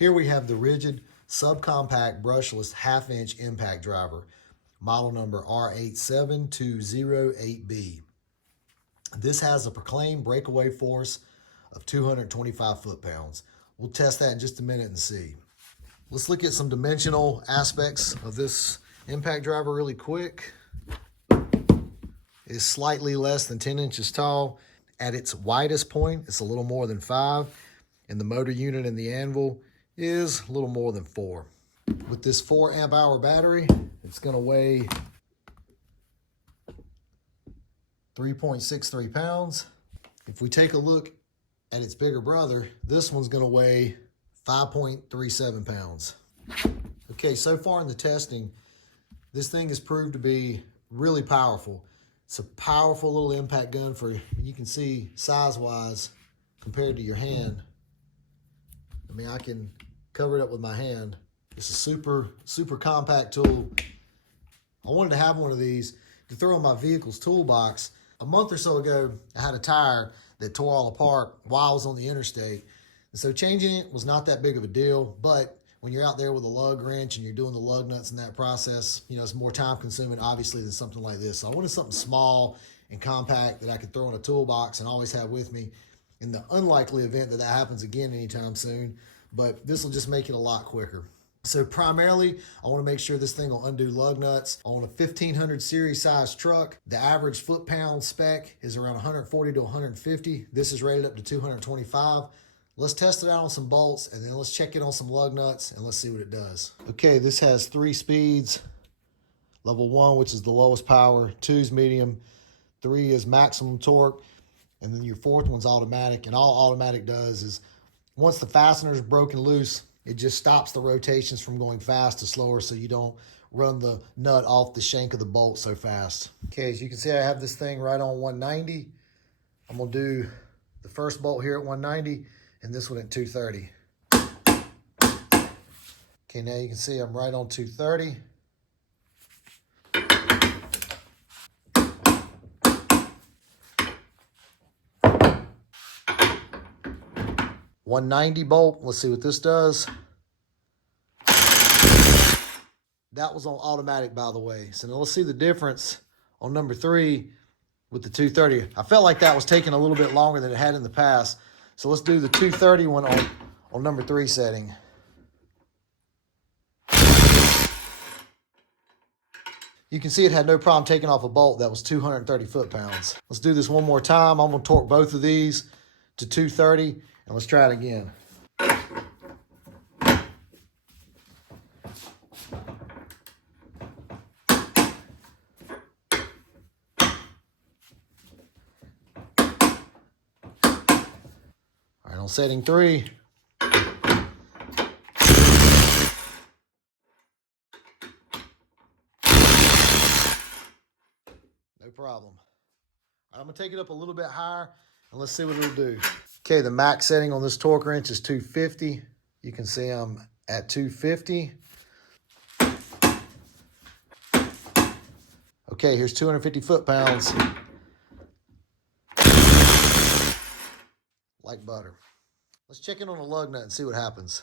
Here we have the Ridgid subcompact brushless half-inch impact driver, model number R87208B. This has a proclaimed breakaway force of 225 foot-pounds. We'll test that in just a minute and see. Let's look at some dimensional aspects of this impact driver really quick. It's slightly less than 10 inches tall. At its widest point, it's a little more than 5, and the motor unit and the anvil is a little more than 4. With this 4 amp hour battery, it's going to weigh 3.63 pounds. If we take a look at its bigger brother, this one's going to weigh 5.37 pounds. Okay, so far in the testing, this thing has proved to be really powerful. It's a powerful little impact gun for, you can see size-wise compared to your hand. I mean, I can cover it up with my hand. It's a super compact tool. I wanted to have one of these to throw in my vehicle's toolbox. A month or so ago, I had a tire that tore all apart while I was on the interstate. And so changing it was not that big of a deal, but when you're out there with a lug wrench and you're doing the lug nuts in that process, you know, it's more time consuming obviously than something like this. So I wanted something small and compact that I could throw in a toolbox and always have with me in the unlikely event that that happens again anytime soon. But this will just make it a lot quicker. So primarily, I want to make sure this thing will undo lug nuts. On a 1500 series size truck, the average foot-pound spec is around 140 to 150. This is rated up to 225. Let's test it out on some bolts, and then let's check it on some lug nuts, and let's see what it does. Okay, this has 3 speeds. Level 1, which is the lowest power. 2 is medium. 3 is maximum torque. And then your 4th one's automatic. And all automatic does is, once the fastener is broken loose, it just stops the rotations from going fast to slower so you don't run the nut off the shank of the bolt so fast. Okay, as you can see, I have this thing right on 190. I'm gonna do the first bolt here at 190 and this one at 230. Okay, now you can see I'm right on 230. $190 bolt, let's see what this does. That was on automatic, by the way. So now let's see the difference on number 3 with the 230. I felt like that was taking a little bit longer than it had in the past. So let's do the 230 one on number 3 setting. You can see it had no problem taking off a bolt that was 230 foot-pounds. Let's do this one more time. I'm gonna torque both of these to 230 and let's try it again. All right, on setting 3. No problem. I'm gonna take it up a little bit higher and let's see what it'll do. Okay, the max setting on this torque wrench is 250. You can see I'm at 250. Okay, here's 250 foot-pounds. Like butter. Let's check in on a lug nut and see what happens.